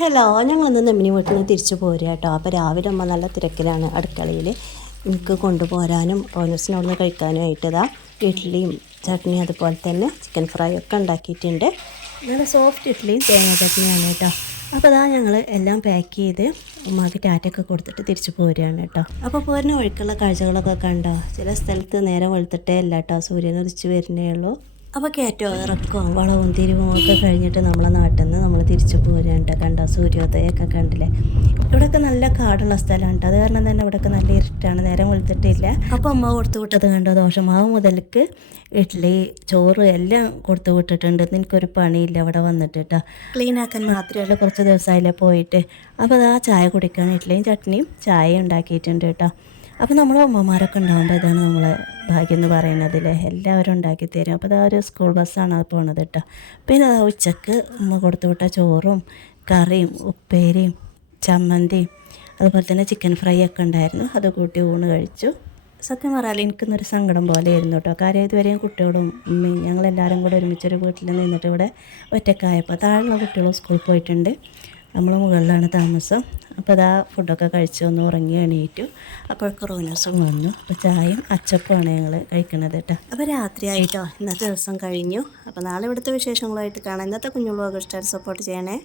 Hello, ഞങ്ങളിന്ന് നെമ്മിനി വീട്ടിൽ നിന്ന് തിരിച്ചു പോരുക കേട്ടോ. അപ്പോൾ രാവിലെ അമ്മ നല്ല തിരക്കിലാണ് അടുക്കളയിൽ. എനിക്ക് കൊണ്ടുപോരാനും റോനൂസിന് അവിടെ നിന്ന് കഴിക്കാനുമായിട്ട് ഇഡ്ഡലിയും ചട്നി അതുപോലെ തന്നെ ചിക്കൻ ഫ്രൈ ഒക്കെ ഉണ്ടാക്കിയിട്ടുണ്ട്. നല്ല സോഫ്റ്റ് ഇഡ്ഡലിയും തേങ്ങ ചട്നിയാണ് കേട്ടോ. അപ്പോൾ ഞങ്ങൾ എല്ലാം പാക്ക് ചെയ്ത് ഉമ്മാക്ക് ടാറ്റൊക്കെ കൊടുത്തിട്ട് തിരിച്ചു പോരുകയാണ് കേട്ടോ. അപ്പോൾ പോരുന്ന വഴിക്കുള്ള കാഴ്ചകളൊക്കെ കണ്ടോ. ചില സ്ഥലത്ത് നേരം വെളുത്തിട്ടേ അല്ല കേട്ടോ, സൂര്യൻ ഉദിച്ച് വരുന്നേ ഉള്ളൂ. അപ്പോൾ കയറ്റവും ഇറക്കവും വളവും തിരിവും ഒക്കെ കഴിഞ്ഞിട്ട് നമ്മളെ നാട്ടിൽ നിന്ന് നമ്മൾ തിരിച്ചു പോരാണ്ട് കണ്ടോ. സൂര്യോദയമൊക്കെ കണ്ടില്ലേ. ഇവിടെയൊക്കെ നല്ല കാടുള്ള സ്ഥലമാണ്. അത് കാരണം തന്നെ ഇവിടെയൊക്കെ നല്ല ഇരുട്ടാണ്, നേരം വെളുത്തിട്ടില്ല. അപ്പോൾ അമ്മ കൊടുത്തു വിട്ടത് കണ്ടോ. ദോശമാവ് മുതൽക്ക് ഇഡ്ഡലി ചോറ് എല്ലാം കൊടുത്തു വിട്ടിട്ടുണ്ട്. എനിക്കൊരു പണിയില്ല ഇവിടെ വന്നിട്ട് കേട്ടോ. ക്ലീൻ ആക്കാൻ മാത്രമേ ഉള്ളൂ, കുറച്ച് ദിവസമായില്ലേ പോയിട്ട്. അപ്പോൾ ചായ കുടിക്കാൻ ഇഡ്ഡലിയും ചട്നിയും ചായ ഉണ്ടാക്കിയിട്ടുണ്ട് കേട്ടോ. അപ്പോൾ നമ്മളെ അമ്മമാരൊക്കെ ഉണ്ടാകുമ്പോൾ ഇതാണ് നമ്മളെ ഭാഗ്യം എന്ന് പറയുന്നതില്ലേ. എല്ലാവരും ഉണ്ടാക്കി തരും. അപ്പോൾ ഒരു സ്കൂൾ ബസ്സാണ് അത് പോണത് കേട്ടോ. പിന്നെ ഉച്ചക്ക് ഉമ്മ കൊടുത്തു വിട്ട ചോറും കറിയും ഉപ്പേരിയും ചമ്മന്തിയും അതുപോലെ തന്നെ ചിക്കൻ ഫ്രൈ ഒക്കെ ഉണ്ടായിരുന്നു. അത് കൂട്ടി ഊണ് കഴിച്ചു. സത്യം പറയാൻ എനിക്കൊന്നൊരു സങ്കടം പോലെയായിരുന്നു കേട്ടോ. കാര്യം ഇതുവരെയും കുട്ടികളും ഉമ്മയും ഞങ്ങളെല്ലാവരും കൂടെ ഒരുമിച്ചൊരു വീട്ടിൽ നിന്നിട്ട് ഇവിടെ ഒറ്റക്കായപ്പോൾ താഴെയുള്ള കുട്ടികളും സ്കൂളിൽ പോയിട്ടുണ്ട്. നമ്മൾ മുകളിലാണ് താമസം. അപ്പോൾ ഫുഡൊക്കെ കഴിച്ച് ഒന്ന് ഉറങ്ങി എണീറ്റു. അപ്പോഴൊക്കെ റോനൂസും വന്നു. അപ്പോൾ ചായയും അച്ചപ്പമാണ് ഞങ്ങൾ കഴിക്കുന്നത് കേട്ടോ. അപ്പോൾ രാത്രിയായിട്ടോ, ഇന്നത്തെ ദിവസം കഴിഞ്ഞു. അപ്പോൾ നാളെ ഇവിടുത്തെ വിശേഷങ്ങളുമായിട്ട് കാണാം. ഇന്നത്തെ കുഞ്ഞുങ്ങളൊക്കെ ഇഷ്ടമായിട്ട് സപ്പോർട്ട് ചെയ്യണേ.